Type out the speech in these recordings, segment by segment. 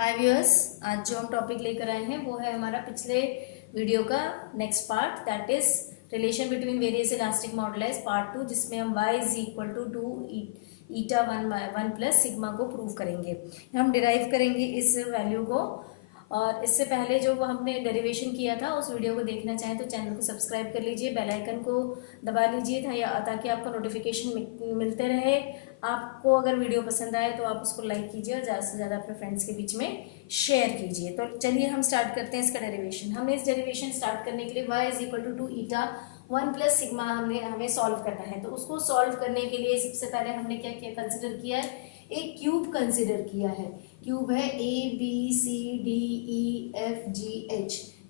हाय viewers, आज जो हम टॉपिक लेकर आए हैं वो है हमारा पिछले वीडियो का next part, that is relation between various elastic modulus part 2, जिसमें हम y is equal to 2 eta 1 plus sigma को प्रूव करेंगे। हम डिराइव करेंगे इस वैल्यू को, और इससे पहले जो वो हमने डेरिवेशन किया था उस वीडियो को देखना चाहें तो चैनल को सब्सक्राइब कर लीजिए, बेल आइकन को दबा लीजिए ताकि आपको नोटिफिकेशन मिलते रहे। आपको अगर वीडियो पसंद आए तो आप उसको लाइक कीजिए और ज़्यादा से ज़्यादा अपने फ्रेंड्स के बीच में शेयर कीजिए। तो चलिए हम स्टार्ट करते हैं इसका डेरिवेशन। हमने इस डेरिवेशन स्टार्ट करने के लिए y is equal to 2 eta 1 plus sigma हमें सॉल्व करना है। तो उसको सॉल्व करने के लिए सबसे पहले हमने क्या किया, कंसिडर किया है, एक क्यूब कंसिडर किया है। क्यूब है ABCDEFGH,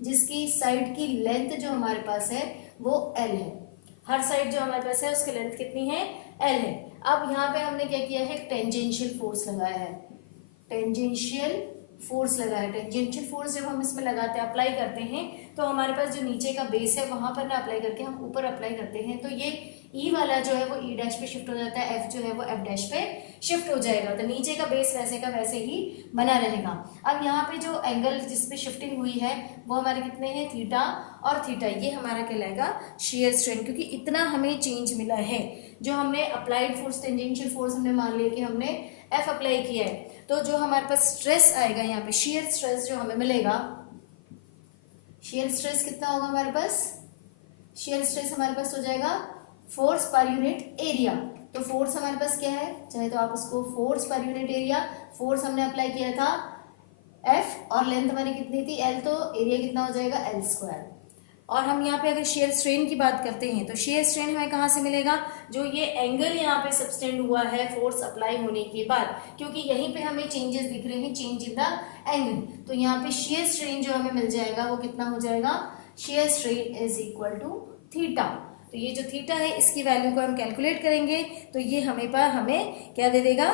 जिसकी साइड की लेंथ जो हमारे पास है वो L है। हर साइड जो हमारे पास है उसकी लेंथ कितनी है, L है। अब यहाँ पे हमने क्या किया है, टेंजेंशियल फोर्स लगाया है। टेंजेंशियल फोर्स लगाया है। टेंजेंशियल फोर्स जब हम इसमें लगाते हैं, अप्लाई करते हैं, तो हमारे पास जो नीचे का बेस है वहां पर ना अप्लाई करके हम ऊपर अप्लाई करते हैं, तो ये E वाला जो है वो E डैश पे शिफ्ट हो जाता है, F जो है वो F डैश पे शिफ्ट हो जाएगा। तो नीचे का बेस वैसे का वैसे ही बना रहेगा। अब यहाँ पे जो एंगल जिसपे शिफ्टिंग हुई है वो हमारे कितने हैं, थीटा और थीटा। ये हमारा कहलाएगा शेयर स्ट्रेन, क्योंकि इतना हमें चेंज मिला है। जो हमने अप्लाइड फोर्स, टेंजेंशियल फोर्स हमने मान लिया कि हमने F अप्लाई किया है, तो जो हमारे पास स्ट्रेस आएगा यहाँ पे, शेयर स्ट्रेस जो हमें मिलेगा, शेयर स्ट्रेस कितना होगा हमारे पास, शेयर स्ट्रेस हमारे पास हो जाएगा फोर्स पर यूनिट एरिया। तो फोर्स हमारे पास क्या है, चाहे तो आप उसको force per unit area, force हमने अप्लाई किया था F और लेंथ हमारी कितनी थी L, तो एरिया कितना हो जाएगा L स्क्वायर। और हम यहाँ पे अगर शेयर स्ट्रेन की बात करते हैं तो शेयर स्ट्रेन हमें कहाँ से मिलेगा, जो ये एंगल यहाँ पे सबटेंड हुआ है फोर्स अप्लाई होने के बाद, क्योंकि यहीं पे हमें चेंजेस दिख रहे हैं, चेंज इन द एंगल। तो यहाँ पे शेयर स्ट्रेन जो हमें मिल जाएगा वो कितना हो जाएगा, shear strain is equal to theta. तो ये जो थीटा है इसकी वैल्यू को हम कैलकुलेट करेंगे तो ये हमें क्या दे देगा,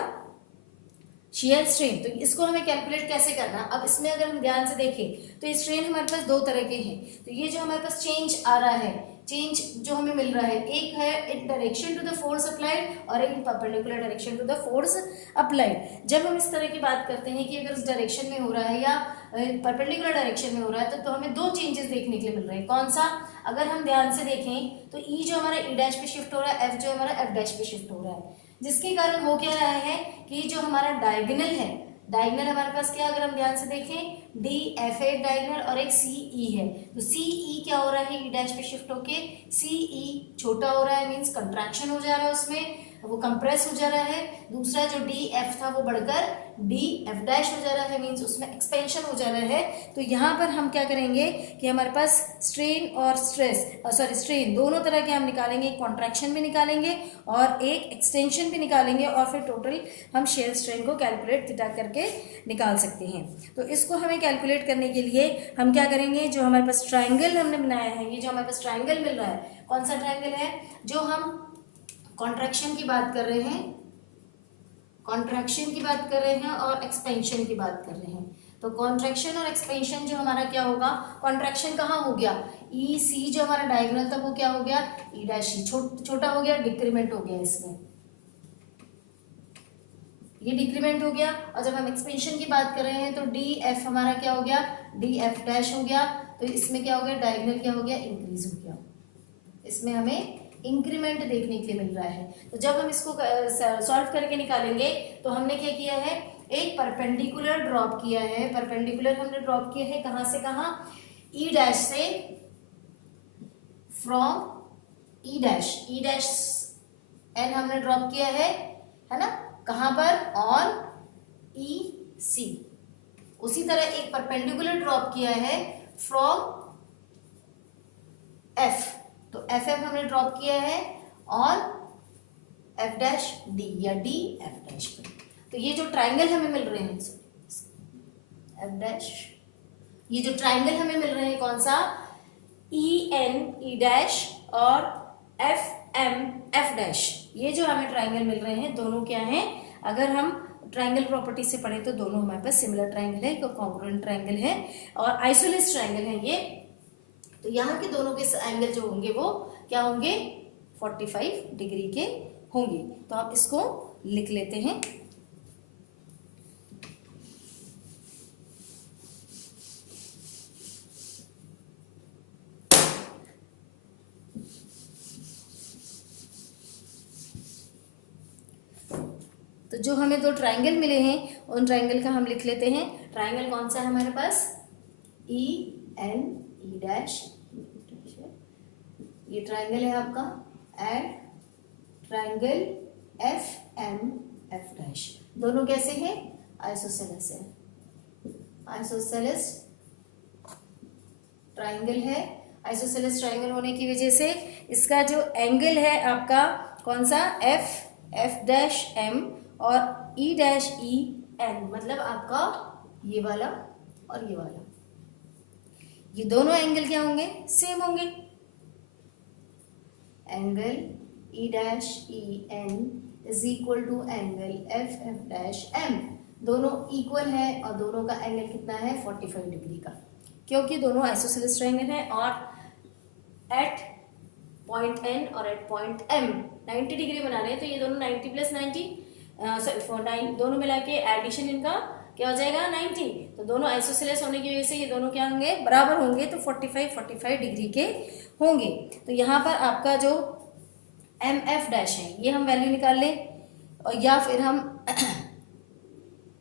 शेयर स्ट्रेन। तो इसको हमें कैलकुलेट कैसे करना, अब इसमें अगर हम ध्यान से देखें तो स्ट्रेन हमारे पास दो तरह के हैं। तो ये जो हमारे पास चेंज आ रहा है, चेंज जो हमें मिल रहा है, एक है in direction to the force applied और एक in perpendicular direction to the force applied. जब हम इस तरह की बात करते हैं कि अगर उस डायरेक्शन में हो रहा है या परपेंडिकुलर डायरेक्शन में हो रहा है, तो हमें दो चेंजेस देखने के लिए मिल रहे हैं। कौन सा, अगर हम ध्यान से देखें तो ई जो हमारा ई डैश पे शिफ्ट हो रहा है, एफ जो हमारा एफ डैश पे शिफ्ट हो रहा है, जिसके कारण हो क्या रहा है कि जो हमारा डायगोनल है, डायगोनल हमारे पास क्या, अगर हम ध्यान से देखें डी एफ ए डायगोनल और एक सी ई है, तो सी ई क्या हो रहा है, ई डैश पे शिफ्ट होके सी ई छोटा हो रहा है, मींस कंट्रैक्शन हो जा रहा है, उसमें वो कंप्रेस हो जा रहा है। दूसरा जो डी एफ था वो बढ़कर डी एफ डैश हो जा रहा है, मींस उसमें एक्सपेंशन हो जा रहा है। तो यहाँ पर हम क्या करेंगे कि हमारे पास स्ट्रेन और स्ट्रेन दोनों तरह के हम निकालेंगे, एक कॉन्ट्रैक्शन भी निकालेंगे और एक एक्सटेंशन भी निकालेंगे, और फिर टोटल हम शेयर स्ट्रेन को कैलकुलेट थीटा करके निकाल सकते हैं। तो इसको हमें कैलकुलेट करने के लिए हम क्या करेंगे, जो हमारे पास ट्राइंगल हमने बनाया है, ये जो हमारे पास ट्राइंगल मिल रहा है, कौन सा ट्राइंगल है, जो हम कॉन्ट्रैक्शन की बात कर रहे हैं, कॉन्ट्रैक्शन की बात कर रहे हैं और एक्सपेंशन की बात कर रहे हैं। तो कॉन्ट्रैक्शन और एक्सपेंशन जो हमारा क्या होगा, कॉन्ट्रैक्शन कहाँ हो गया, ई सी जो हमारा डायगोनल था वो क्या हो गया, ई डैश ई छोटा हो गया, डिक्रीमेंट हो गया, इसमें ये डिक्रीमेंट हो गया। और जब हम एक्सपेंशन की बात कर रहे हैं तो डी एफ हमारा क्या हो गया, डी एफ डैश हो गया, तो इसमें क्या हो गया, डायगोनल क्या हो गया, इंक्रीज हो गया, इसमें हमें इंक्रीमेंट देखने के लिए मिल रहा है। तो जब हम इसको सॉल्व करके निकालेंगे तो हमने क्या किया है, एक परपेंडिकुलर ड्रॉप किया है, परपेंडिकुलर हमने ड्रॉप किया है कहां से कहां, ई डैश से, फ्रॉम ई डैश एन हमने ड्रॉप किया है ना, कहां पर, ऑन ई सी। उसी तरह एक परपेंडिकुलर ड्रॉप किया है फ्रॉम एफ, तो एफ एफ हमने ड्रॉप किया है और एफ डैश डी या डी एफ डैश पे। तो ये जो ट्राइंगल हमें मिल रहे हैं, एफ डैश, ये जो ट्राइंगल हमें मिल रहे हैं कौन सा, ई एन ई डैश और एफ एम एफ डैश, ये जो हमें ट्राइंगल मिल रहे हैं दोनों क्या हैं, अगर हम ट्राइंगल प्रॉपर्टी से पढ़े तो दोनों हमारे पास सिमिलर ट्राइंगल है, कॉन्ग्रुएंट ट्राइंगल है और आइसोलेस ट्राइंगल है ये। तो यहाँ के दोनों के एंगल जो होंगे वो क्या होंगे, 45 डिग्री के होंगे। तो आप इसको लिख लेते हैं। तो जो हमें दो ट्राइंगल मिले हैं उन ट्राइंगल का हम लिख लेते हैं। ट्राइंगल कौन सा है हमारे पास? ई एन ई डैश, ये ट्राइंगल है आपका, and triangle F M F dash. दोनों कैसे हैं? आइसोसेलेस है, आइसोसेलेस ट्राइंगल है। आइसोसेलेस ट्राइंगल होने की वजह से इसका जो एंगल है आपका कौन सा? एफ डैश एम और ई डैश ई एन, मतलब आपका ये वाला और ये वाला, ये दोनों एंगल क्या होंगे? सेम होंगे। Angle E dash E N is equal to angle F dash M, दोनों इक्वल है और दोनों का एंगल कितना है? 45 डिग्री का, क्योंकि दोनों आइसोसेलेस ट्राइंगल है और एट पॉइंट एन और एट पॉइंट एम 90 डिग्री बना रहे हैं। तो ये दोनों 90 प्लस 90 दोनों मिला के एडिशन इनका क्या हो जाएगा? 90। तो दोनों आइसोसेलेस होने की वजह से ये दोनों क्या होंगे? बराबर होंगे, तो 45 डिग्री के होंगे। तो यहाँ पर आपका जो एम एफ डैश है ये हम वैल्यू निकाल लें, और या फिर हम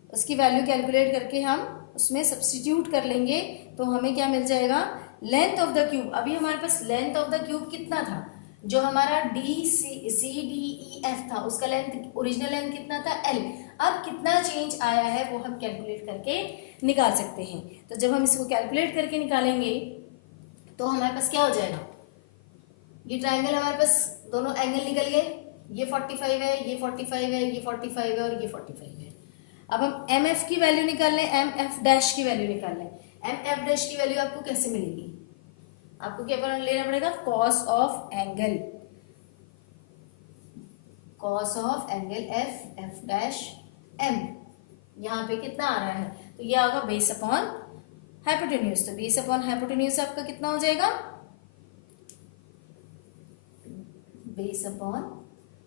उसकी वैल्यू कैलकुलेट करके हम उसमें सब्स्टिट्यूट कर लेंगे, तो हमें क्या मिल जाएगा? Length of the cube. अभी हमारे पास लेंथ ऑफ द क्यूब कितना था? जो हमारा सी डी ई एफ था उसका लेंथ, ओरिजिनल लेंथ कितना था? एल। अब कितना चेंज आया है वो हम कैलकुलेट करके निकाल सकते हैं। तो जब हम इसको कैलकुलेट करके निकालेंगे तो हमारे पास क्या हो जाएगा? ये ट्राइंगल हमारे पास दोनों एंगल निकल गए, ये 45 है, ये 45 है, ये 45 है और ये 45 है। अब हम एम एफ की वैल्यू निकाल लें, एम एफ डैश की वैल्यू निकाल लें। एम एफ डैश की वैल्यू आपको कैसे मिलेगी? आपको क्या लेना पड़ेगा? Cos of angle, cos of angle F dash M. यहाँ पे कितना आ रहा है? तो ये आएगा बेस अपॉन हाइपोटेन्यूज। तो बेस अपॉन हाइपोटेन्यूज आपका कितना हो जाएगा? बेस अपॉन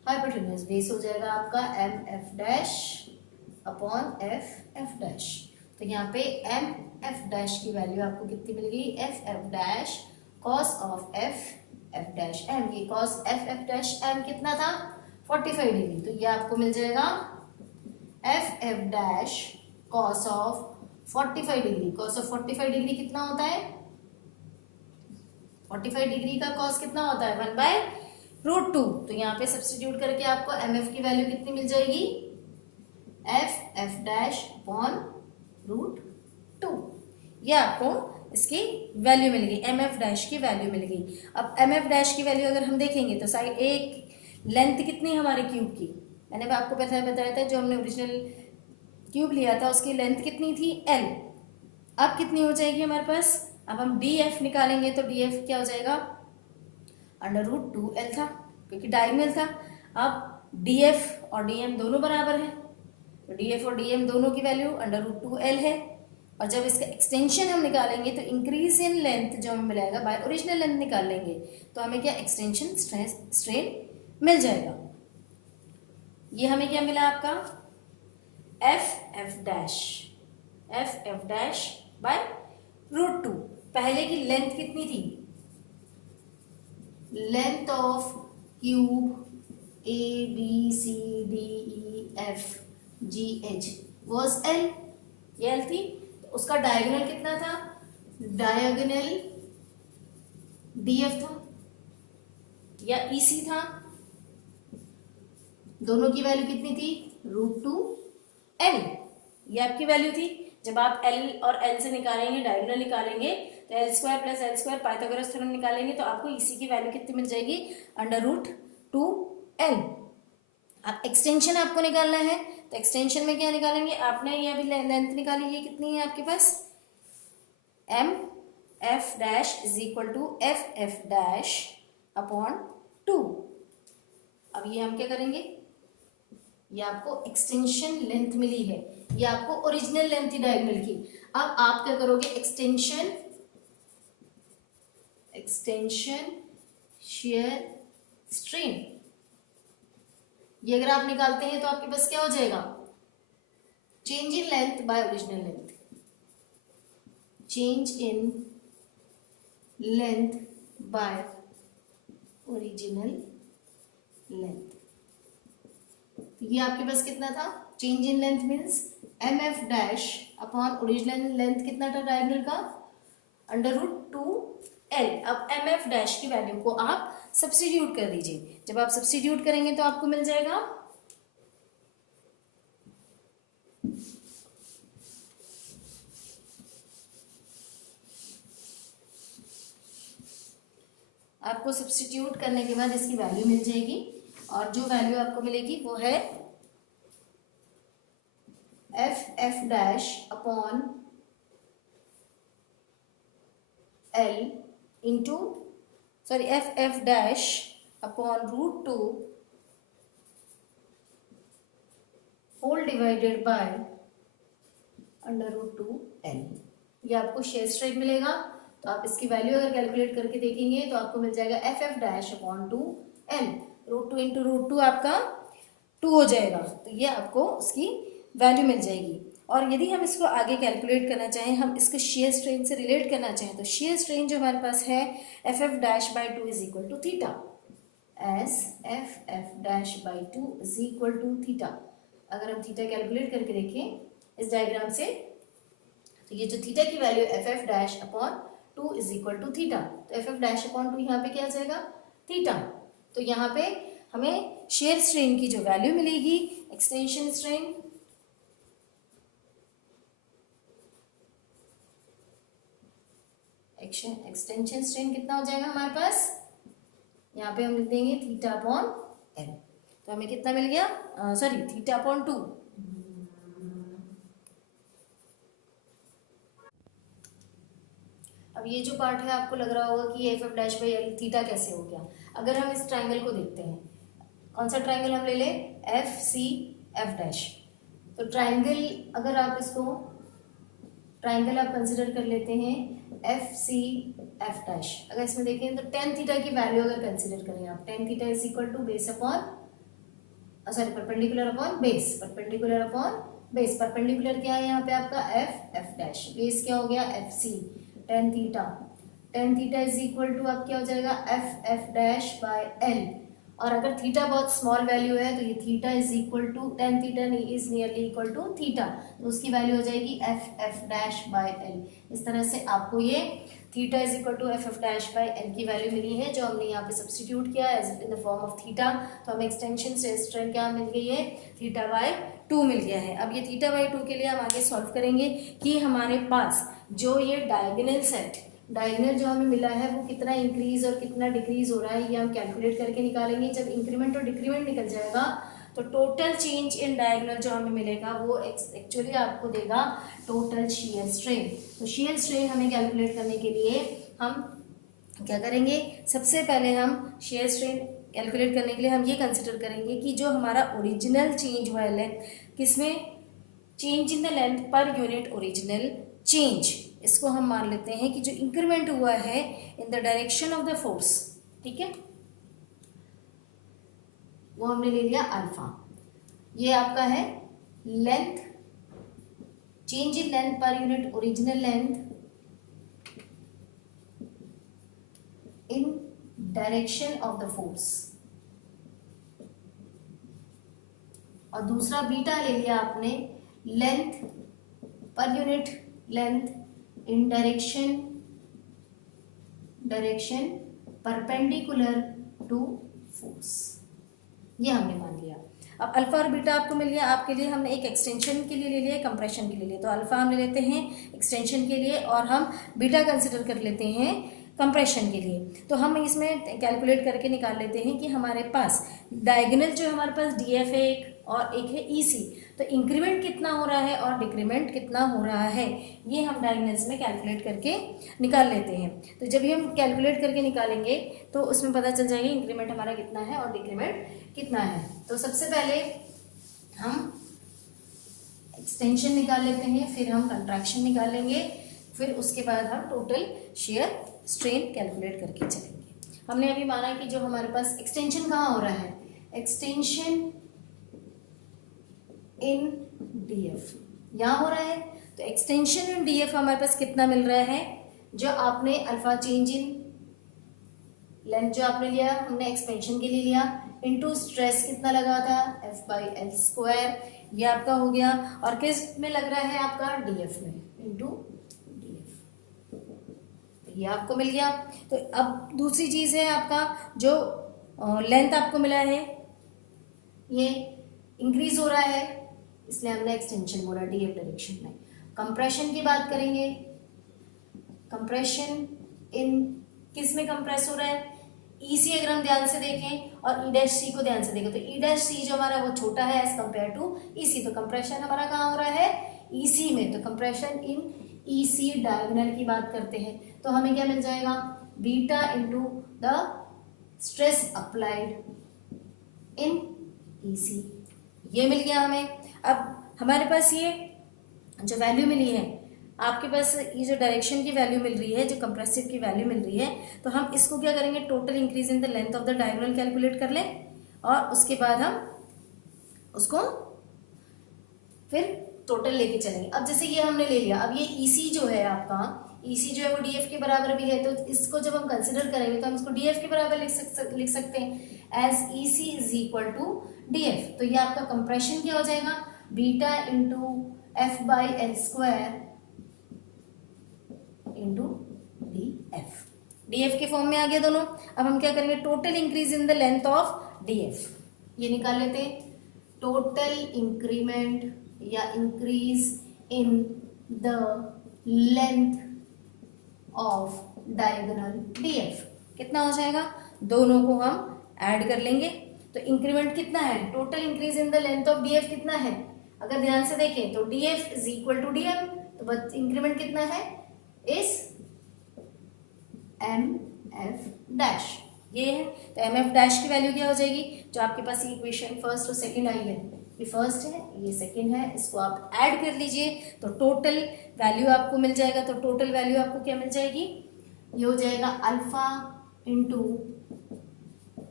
हाइपोटेन्यूज, बेस हो जाएगा आपका M F dash upon F dash. तो यहाँ पे एम एफ डैश की वैल्यू आपको कितनी मिलेगी? F dash cos of F dash M. ये कॉस एफ डैश एम कितना था? 45 डिग्री। तो ये आपको मिल जाएगा F dash cos of 45 degree. Cos of 45 degree कितना होता है? 45 डिग्री का कॉस कितना होता है? 1/√2। तो यहाँ पे सब्स्टिट्यूट करके आपको एम एफ की वैल्यू कितनी मिल जाएगी? F dash upon √2। ये आपको इसकी वैल्यू मिल गई, एम एफ डैश की वैल्यू मिल गई। अब एम एफ डैश की वैल्यू अगर हम देखेंगे तो साइड एक लेंथ कितनी है हमारे क्यूब की? मैंने आपको बताया था जो हमने ओरिजिनल क्यूब लिया था उसकी लेंथ कितनी थी? एल। अब कितनी हो जाएगी हमारे पास? अब हम डी एफ निकालेंगे तो डी एफ क्या हो जाएगा? √2L था, क्योंकि डायगोनल था। अब डी एफ और डी एम दोनों बराबर है, तो डी एफ और डी एम दोनों की वैल्यू √2L है। और जब इसका एक्सटेंशन हम निकालेंगे तो इंक्रीज इन लेंथ जो हमें मिलेगा बाय ओरिजिनल लेंथ निकाल लेंगे, तो हमें क्या? एक्सटेंशन स्ट्रेन मिल जाएगा। ये हमें क्या मिला आपका? F dash by √2। पहले की लेंथ कितनी थी? Length of cube A B C D E F G H was L, ये एल थी। तो उसका डायगोनल कितना था? डायगोनल डी एफ था या ई सी था। दोनों की वैल्यू कितनी थी? √2L। ये आपकी वैल्यू थी। जब आप L और L से निकालेंगे, डायगोनल निकालेंगे, तो L² + L² पाइथागोरस थ्योरम निकालेंगे तो आपको इसी की वैल्यू कितनी मिल जाएगी? √2L। अब एक्सटेंशन आपको निकालना है, तो एक्सटेंशन में क्या निकालेंगे? आपने ये अभी लेंथ निकाली, ये कितनी है आपके पास? M F dash is equal to F dash upon 2। अब ये हम क्या करेंगे? ये आपको एक्सटेंशन लेंथ मिली है, ये आपको ओरिजिनल लेंथ थी डायगोनल की। अब आप क्या करोगे? एक्सटेंशन शेयर स्ट्रेन, ये अगर आप निकालते हैं तो आपके पास क्या हो जाएगा? Change in length by original length, change in length by original length. तो ये आपके पास कितना था, change in length means M F dash upon original length कितना था डायगोनल का, √2l। अब एम एफ डैश की वैल्यू को आप सब्स्टिट्यूट कर दीजिए। जब आप सब्स्टिट्यूट करेंगे तो आपको मिल जाएगा आपको सब्स्टिट्यूट करने के बाद इसकी वैल्यू मिल जाएगी, और जो वैल्यू आपको मिलेगी वो है F dash upon L into F dash upon √2 whole divided by √2l। ये आपको शेयर स्ट्रेन मिलेगा। तो आप इसकी वैल्यू अगर कैलकुलेट करके देखेंगे तो आपको मिल जाएगा F dash upon 2l, √2 into √2 आपका 2 हो जाएगा। तो ये आपको उसकी वैल्यू मिल जाएगी। और यदि हम इसको आगे कैलकुलेट करना चाहें, हम इसको शेयर स्ट्रेन से रिलेट करना चाहें, तो शेयर स्ट्रेन जो हमारे पास है F dash by 2 is equal to theta, S F dash by 2 is equal to theta. अगर हम थीटा कैलकुलेट करके देखें इस डायग्राम से, तो ये जो थीटा की value F dash upon 2 is equal to theta, तो एफ डैश अपॉन 2 यहाँ पे क्या आ जाएगा, थीटा। तो यहाँ पे हमें शेयर स्ट्रेन की जो वैल्यू मिलेगी, एक्सटेंशन स्ट्रेन, एक्सटेंशन स्ट्रेन कितना हो जाएगा हमारे पास, यहाँ पे हम लिख देंगे थीटा अपॉन एल। तो हमें कितना मिल गया, थीटा अपॉन 2। अब ये जो पार्ट है आपको लग रहा होगा कि F dash by L theta कैसे हो गया। अगर हम इस ट्राइंगल को देखते हैं, कौन सा ट्राइंगल हम ले लें, एफ सी एफ डैश। तो ट्राइंगल अगर आप इसको ट्राइंगल आप कंसिडर कर लेते हैं एफ सी एफ डैश, अगर इसमें देखें तो टेन थीटा की वैल्यू अगर कंसिडर करें आप, tan theta is equal to base upon perpendicular upon base, perpendicular upon base. Perpendicular क्या है यहाँ पे आपका एफ डैश, बेस क्या हो गया F C, tan theta is equal to अब क्या हो जाएगा एफ डैश बाय एल। और अगर थीटा बहुत स्मॉल वैल्यू है तो ये theta is equal to tan theta is nearly equal to theta, तो उसकी वैल्यू हो जाएगी एफ डैश बाय एल। इस तरह से आपको ये theta is equal to F dash by L की वैल्यू मिली है, जो हमने यहाँ पे सब्स्टिट्यूट किया as in the form of theta. तो हमें एक्सटेंशन स्ट्रेन क्या मिल गई है, थीटा बाय 2 मिल गया है। अब ये थीटा बाय 2 के लिए हम आगे सॉल्व करेंगे कि हमारे पास जो ये डायगोनल्स है, डायगोनल जो हमें मिला है वो कितना इंक्रीज और कितना डिक्रीज हो रहा है, ये हम कैलकुलेट करके निकालेंगे। जब इंक्रीमेंट और डिक्रीमेंट निकल जाएगा तो टोटल चेंज इन डायगोनल जो हमें मिलेगा वो एक्चुअली आपको देगा टोटल शेयर स्ट्रेन। तो शेयर स्ट्रेन हमें कैलकुलेट करने के लिए हम क्या करेंगे, सबसे पहले हम शेयर स्ट्रेन कैलकुलेट करने के लिए हम ये कंसिडर करेंगे कि जो हमारा ओरिजिनल चेंज हुआ है लेंथ, किसमें, change in the length per unit original change, इसको हम मान लेते हैं कि जो इंक्रीमेंट हुआ है in the direction of the force, ठीक है, वो हमने ले लिया अल्फा। ये आपका है length, change in length per unit original length in direction of the force, और दूसरा बीटा ले लिया आपने length per unit length in direction perpendicular to force, ये हमने मान लिया। अब अल्फा और बीटा आपको मिल गया। आपके लिए हमने एक एक्सटेंशन के लिए ले लिया, कंप्रेशन के लिए लिया। तो अल्फा हम ले लेते हैं एक्सटेंशन के लिए और हम बीटा कंसिडर कर लेते हैं कंप्रेशन के लिए। तो हम इसमें कैलकुलेट करके निकाल लेते हैं कि हमारे पास डायगोनल जो हमारे पास डी एफ है एक और एक है ई सी, तो इंक्रीमेंट कितना हो रहा है और डिक्रीमेंट कितना हो रहा है, ये हम डायगोनल्स में कैलकुलेट करके निकाल लेते हैं। तो जब भी हम कैलकुलेट करके निकालेंगे तो उसमें पता चल जाएगा इंक्रीमेंट हमारा कितना है और डिक्रीमेंट कितना है। तो सबसे पहले हम एक्सटेंशन निकाल लेते हैं, फिर हम कंट्रैक्शन निकालेंगे, फिर उसके बाद हम टोटल शेयर स्ट्रेन कैलकुलेट करके चलेंगे। हमने अभी माना कि जो हमारे पास एक्सटेंशन कहाँ हो रहा है, एक्सटेंशन इन डीएफ यहाँ हो रहा है। तो एक्सटेंशन इन डीएफ हमारे पास कितना मिल रहा है, जो आपने अल्फा चेंज इन लेंथ जो आपने लिया हमने एक्सपेंशन के लिए लिया, इंटू स्ट्रेस कितना लगा था F/L², ये आपका हो गया। और किस में लग रहा है आपका DF में, इंटू DF, ये आपको मिल गया। तो अब दूसरी चीज़ है आपका जो लेंथ आपको मिला है ये इंक्रीज हो रहा है, इसलिए हमने एक्सटेंशन बोला DF डायरेक्शन में। कंप्रेशन की बात करेंगे, कंप्रेशन इन किस में कंप्रेस हो रहा है, EC अगर हम ध्यान से देखें और E'(C) को ध्यान से देखें तो E'(C) जो हमारा वो छोटा है एज कम्पेयर टू EC, तो कंप्रेशन हमारा कहाँ हो रहा है EC में। तो कंप्रेशन इन EC डायगोनल की बात करते हैं, तो हमें क्या मिल जाएगा, beta into the stress applied in EC, ये मिल गया हमें। अब हमारे पास ये जो वैल्यू मिली है, आपके पास ये जो डायरेक्शन की वैल्यू मिल रही है, जो कंप्रेसिव की वैल्यू मिल रही है, तो हम इसको क्या करेंगे, total increase in the length of the diagonal calculate कर लें और उसके बाद हम उसको फिर टोटल लेके चलेंगे। अब जैसे ये हमने ले लिया, अब ये EC जो है आपका, EC जो है वो DF के बराबर भी है, तो इसको जब हम कंसिडर करेंगे तो हम इसको DF के बराबर लिख सकते हैं as EC is equal to DF। तो ये आपका कंप्रेशन क्या हो जाएगा, beta into F/L² into DF के फॉर्म में आ गया दोनों। अब हम क्या करेंगे, total increase in the length of DF, ये निकाल लेते हैं। टोटल इंक्रीमेंट या increase in the length of diagonal DF कितना हो जाएगा, दोनों को हम ऐड कर लेंगे। तो इंक्रीमेंट कितना है, total increase in the length of DF कितना है, अगर ध्यान से देखें तो DF is equal to DM, तो बस इंक्रीमेंट कितना है इस MF', ये है। तो MF' की वैल्यू क्या हो जाएगी, जो आपके पास ये इक्वेशन फर्स्ट और सेकंड आई है, ये फर्स्ट है ये सेकंड है, इसको आप ऐड कर लीजिए तो टोटल वैल्यू आपको मिल जाएगा। तो टोटल वैल्यू आपको क्या मिल जाएगी, ये हो जाएगा alpha into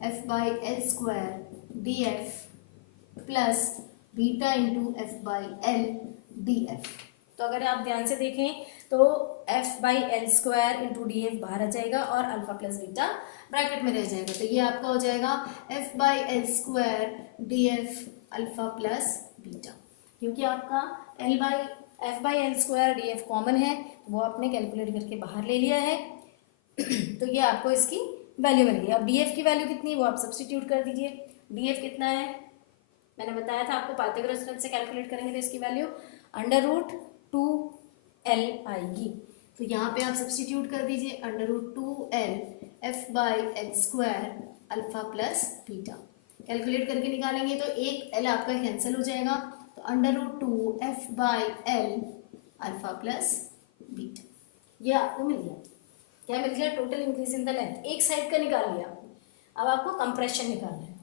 F/L² DF plus beta into F/L DF। तो अगर आप ध्यान से देखें तो F/L² इंटू DF बाहर आ जाएगा और अल्फा प्लस बीटा ब्रैकेट में रह जाएगा, तो ये आपका हो जाएगा F/L² DF alpha plus beta, क्योंकि आपका F/L² DF कॉमन है, वो आपने कैलकुलेट करके बाहर ले लिया है। तो ये आपको इसकी वैल्यू मिल गई। अब DF की वैल्यू कितनी वो आप सब्सटीट्यूट कर दीजिए। DF कितना है, मैंने बताया था आपको, पाइथागोरस मेथड से कैलकुलेट करेंगे तो इसकी वैल्यू √2L आएगी। तो यहाँ पे आप सब्सटीट्यूट कर दीजिए √2L F/L² alpha plus beta, calculate करके निकालेंगे तो एक L आपका कैंसिल हो जाएगा, तो √2 F/L अल्फा प्लस बीटा, ये आपको मिल गया। क्या मिल गया, total increase in the length, एक साइड का निकाल लिया। अब आपको कंप्रेशन निकालना है,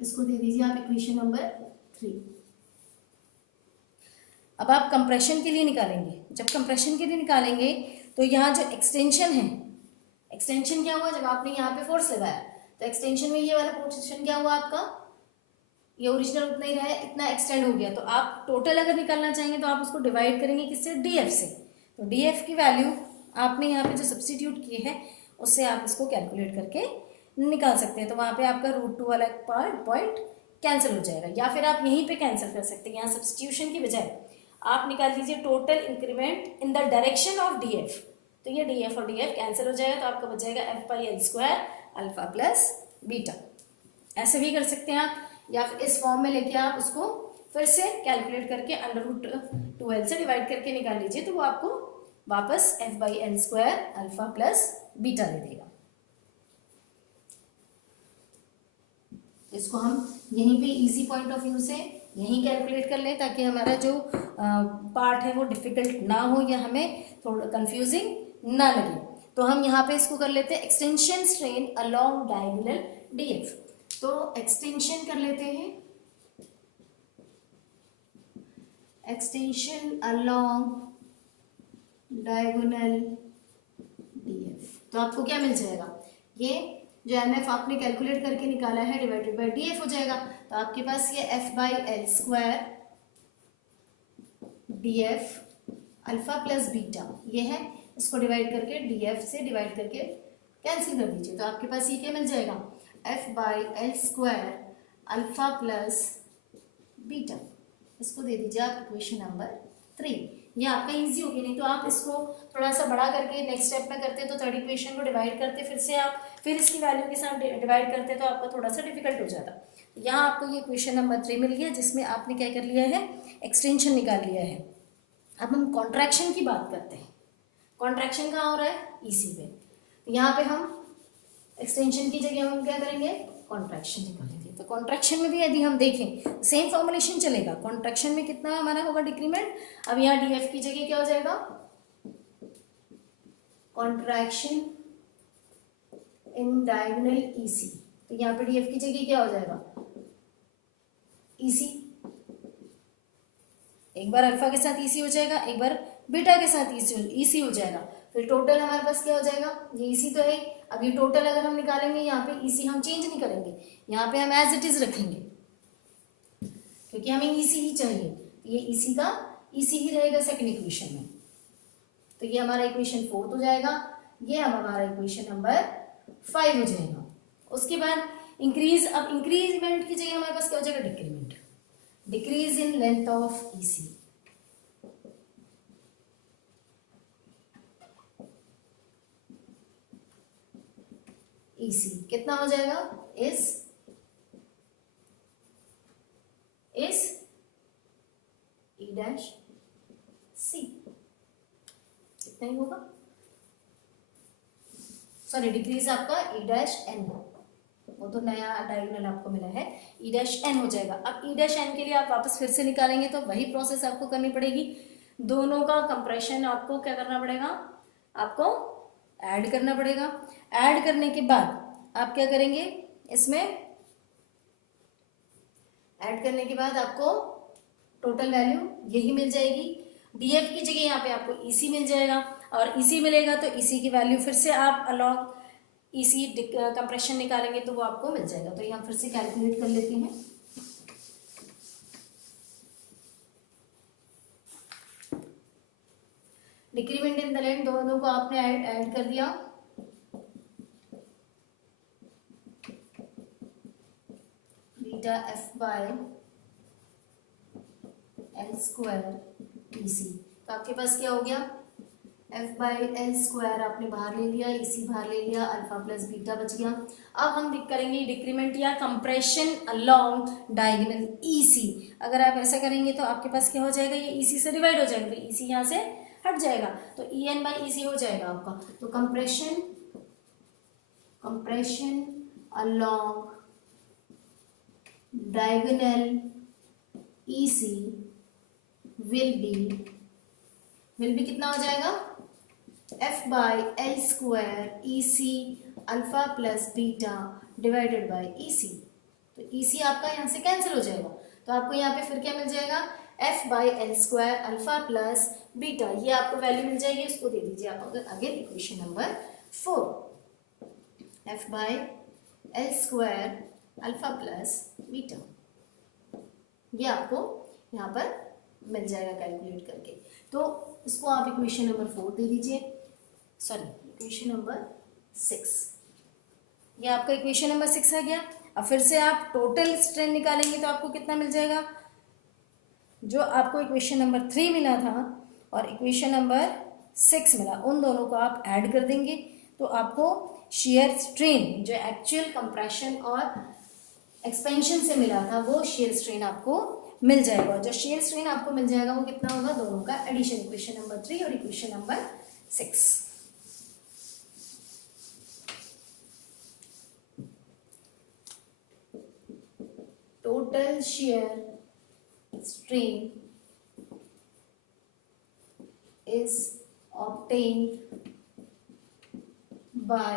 इसको दे दीजिए आप इक्वेशन नंबर 3। अब आप कंप्रेशन के लिए निकालेंगे, जब कंप्रेशन के लिए निकालेंगे तो यहाँ जो एक्सटेंशन है, एक्सटेंशन क्या हुआ, जब आपने यहाँ पे फोर्स लगाया तो एक्सटेंशन में ये वाला पोर्शन क्या हुआ आपका, ये ओरिजिनल उतना ही रहा है, इतना एक्सटेंड हो गया। तो आप टोटल अगर निकालना चाहेंगे तो आप उसको डिवाइड करेंगे किससे, DF से। तो DF की वैल्यू आपने यहाँ पे जो सब्सटीट्यूट किए हैं उससे आप इसको कैलकुलेट करके निकाल सकते हैं। तो वहाँ पे आपका √2 वाला पॉइंट कैंसिल हो जाएगा, या फिर आप यहीं पे कैंसिल कर सकते हैं, यहाँ सब्सटीट्यूशन की बजाय आप निकाल दीजिए total increment in the direction of DF। तो ये DF और DF कैंसिल हो जाएगा, तो आपको बच जाएगा F/L² अल्फा प्लस बीटा। ऐसे भी कर सकते हैं आप, या फिर इस फॉर्म में लेके आप उसको फिर से कैलकुलेट करके √2L से डिवाइड करके निकाल लीजिए, तो वो आपको वापस F/L² अल्फा प्लस बीटा दे देगा। इसको हम यहीं पे इजी पॉइंट ऑफ व्यू से यहीं कैलकुलेट कर लें, ताकि हमारा जो पार्ट है वो डिफिकल्ट ना हो या हमें थोड़ा कंफ्यूजिंग ना लगे। तो हम यहाँ पे इसको कर लेते हैं extension strain along diagonal DF। तो एक्सटेंशन कर लेते हैं, एक्सटेंशन अलोंग डायगोनल DF। तो आपको क्या मिल जाएगा, ये जो MF आपने कैलकुलेट करके निकाला है डिवाइडेड बाय DF हो जाएगा। तो आपके पास ये F/L² DF alpha plus beta ये है, इसको डिवाइड करके DF से डिवाइड करके कैंसिल कर दीजिए, तो आपके पास ये क्या मिल जाएगा, F/L² अल्फा प्लस बीटा। इसको दे दीजिए आप इक्वेशन नंबर 3। ये आपका इजी होगी, नहीं तो आप इसको थोड़ा सा बड़ा करके नेक्स्ट स्टेप में करते तो थर्ड इक्वेशन को डिवाइड करते, फिर इसकी वैल्यू के साथ डिवाइड करते तो आपको थोड़ा सा डिफिकल्ट हो जाता। यहाँ आपको ये इक्वेशन नंबर 3 मिल गया, जिसमें आपने क्या कर लिया है, एक्सटेंशन निकाल लिया है। अब हम कॉन्ट्रैक्शन की बात करते हैं। कॉन्ट्रैक्शन कहाँ हो रहा है, ईसी पे। यहाँ पे हम एक्सटेंशन की जगह हम क्या करेंगे, कॉन्ट्रैक्शन निकालेंगे। तो कॉन्ट्रैक्शन में भी यदि हम देखें सेम फॉर्मुलेशन चलेगा। कॉन्ट्रैक्शन में कितना हमारा होगा डिक्रीमेंट। अब यहाँ डीएफ की जगह क्या हो जाएगा, कॉन्ट्रैक्शन इन डायगोनल ईसी। तो यहाँ पे डीएफ की जगह क्या हो जाएगा, ईसी। एक बार अल्फा के साथ ईसी हो जाएगा, एक बार बीटा के साथ ईसी हो जाएगा। फिर टोटल हमारे पास क्या हो जाएगा, ये ईसी तो है। अब ये टोटल अगर हम निकालेंगे, यहाँ पे ईसी हम चेंज नहीं करेंगे, यहाँ पे हम एज इट इज रखेंगे, क्योंकि हमें ईसी ही चाहिए। ये ईसी का ईसी ही रहेगा सेकंड इक्वेशन में। तो ये हमारा इक्वेशन 4 हो जाएगा, ये हमारा इक्वेशन नंबर 5 हो जाएगा। उसके बाद इंक्रीज, अब इंक्रीजमेंट की जगह हमारे पास क्या हो जाएगा, decrement. Decrease in length of EC. EC कितना हो जाएगा, इस ई डैश सी। कितना ही होगा, सॉरी डिक्रीज आपका ई डैश एन, वो तो नया डायगोनल आपको मिला है, ई डैश एन हो जाएगा। अब ई डैश एन के लिए आप वापस फिर से निकालेंगे तो वही प्रोसेस आपको करनी पड़ेगी। दोनों का कंप्रेशन आपको क्या करना पड़ेगा, आपको ऐड करना पड़ेगा। ऐड करने के बाद आप क्या करेंगे, इसमें ऐड करने के बाद आपको टोटल वैल्यू यही मिल जाएगी। डीएफ की जगह यहाँ पे आपको ईसी मिल जाएगा, और ईसी मिलेगा तो ईसी की वैल्यू फिर से आप अलॉन्ग ईसी कंप्रेशन निकालेंगे तो वो आपको मिल जाएगा। तो यहाँ फिर से कैलकुलेट कर लेते हैं। डिक्रीमेंट इन द लेंथ, दोनों को आपने ऐड कर दिया। Beta F/L² EC। तो आपके पास क्या हो गया, F/L² आपने बाहर ले लिया, EC बाहर ले लिया, अल्फा प्लस बीटा बच गया। अब हम करेंगे डिक्रीमेंट या कंप्रेशन अलोंग डायगोनल EC। अगर आप ऐसा करेंगे तो आपके पास क्या हो जाएगा, ये EC से डिवाइड हो जाएगा, तो EC यहाँ से हट जाएगा, तो EN/EC हो जाएगा आपका। तो compression along diagonal EC will be कितना हो जाएगा, F/L² EC alpha plus beta divided by EC। तो EC आपका यहाँ से कैंसिल हो जाएगा, तो आपको यहाँ पे फिर क्या मिल जाएगा, F/L² अल्फा प्लस बीटा। ये आपको वैल्यू मिल जाएगी, उसको दे दीजिए आप again equation number 4। F/L² alpha plus beta, ये आपको यहाँ पर मिल जाएगा कैलकुलेट करके। तो इसको आप इक्वेशन नंबर 4 दे दीजिए, सॉरी इक्वेशन नंबर 6। ये आपका इक्वेशन नंबर 6 आ गया। अब फिर से आप टोटल स्ट्रेन निकालेंगे तो आपको कितना मिल जाएगा, जो आपको इक्वेशन नंबर 3 मिला था और इक्वेशन नंबर 6 मिला, उन दोनों को आप ऐड कर देंगे तो आपको शेयर स्ट्रेन जो एक्चुअल कंप्रेशन और एक्सपेंशन से मिला था वो शेयर स्ट्रेन आपको मिल जाएगा। जो शेयर स्ट्रेन आपको मिल जाएगा वो कितना होगा, दोनों का एडिशन, इक्वेशन नंबर 3 और equation number 6। Total shear strain is obtained by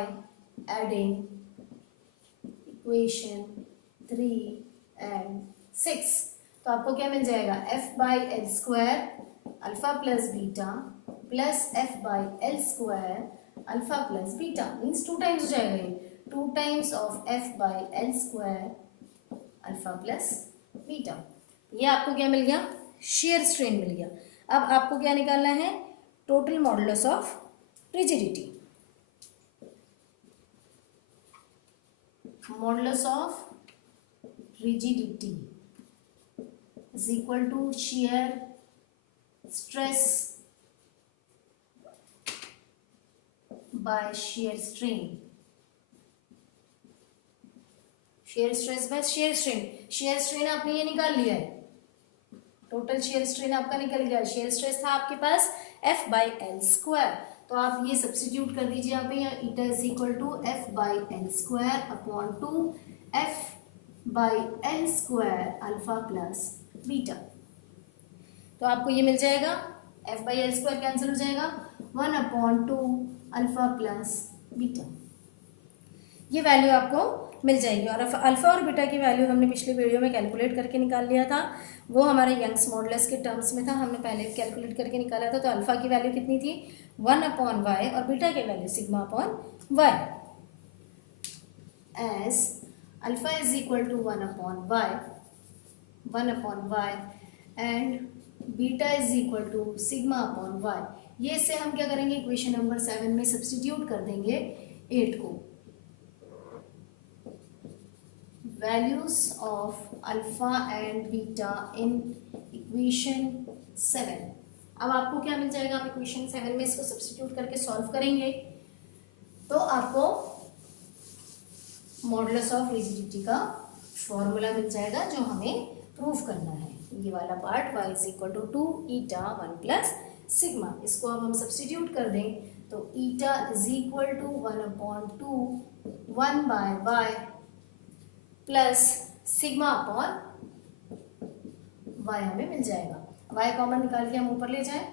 adding equation 3 and 6। तो आपको क्या मिल जाएगा, F/L² alpha plus beta plus F/L² alpha plus beta, means 2 times हो जाएगा, ये 2 times of F/L² alpha plus beta. ये आपको क्या मिल गया, शेयर स्ट्रेन मिल गया। अब आपको क्या निकालना है, total modulus of rigidity. Modulus of rigidity is equal to shear stress by shear strain. shear stress by shear strain. shear strain आपने ये निकाल लिया है, टोटल shear strain आपका निकल गया. shear stress था आपके पास F by L स्क्वायर, तो आप ये सब्स्टिट्यूट कर दीजिए यहाँ पे. यहाँ eta is equal to F by L square upon 2 F by L square alpha plus beta. तो आपको ये मिल जाएगा, F by L square cancel हो जाएगा, 1 अपॉन 2 अल्फा प्लस बीटा. ये वैल्यू आपको मिल जाएगी. और अल्फा और बीटा की वैल्यू हमने पिछले वीडियो में कैलकुलेट करके निकाल लिया था, वो हमारे यंग्स मॉडुलस के टर्म्स में था, हमने पहले कैलकुलेट करके निकाला था. तो अल्फा की वैल्यू कितनी थी, 1 अपॉन वाई, और बीटा की value sigma upon Y. As alpha is equal to 1 upon Y and beta is equal to sigma upon Y. ये से हम क्या करेंगे, इक्वेशन नंबर 7 में सब्स्टिट्यूट कर देंगे 8 को. values of alpha and beta in equation 7. अब आपको क्या मिल जाएगा, आप इक्वेशन 7 में इसको सब्स्टिट्यूट करके सॉल्व करेंगे तो आपको मॉडुलस ऑफ रिजिडिटी का फॉर्मूला मिल जाएगा जो हमें प्रूव करना है. ये वाला part y is equal to 2 eta 1 plus sigma, इसको अब हम सब्स्टिट्यूट कर दें तो eta is equal to 1 upon 2 1 by Y plus sigma upon Y हमें मिल जाएगा. वाई कॉमन निकाल के हम ऊपर ले जाएं,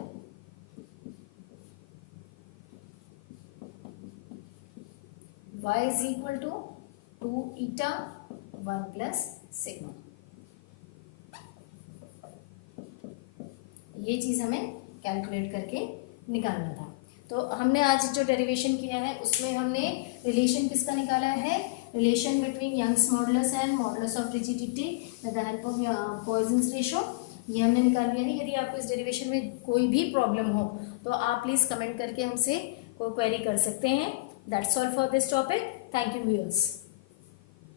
Y is equal to 2 eta 1 plus sigma. ये चीज हमें कैलकुलेट करके निकालना था. तो हमने आज जो डेरिवेशन किया है उसमें हमने रिलेशन किसका निकाला है, relation between Young's modulus and modulus of rigidity with the help of Poisson's ratio. ये हमने निकाल लिया है. यदि आपको इस डेरिवेशन में कोई भी प्रॉब्लम हो तो आप प्लीज़ कमेंट करके हमसे कोई क्वेरी कर सकते हैं. That's all for this topic. Thank you viewers.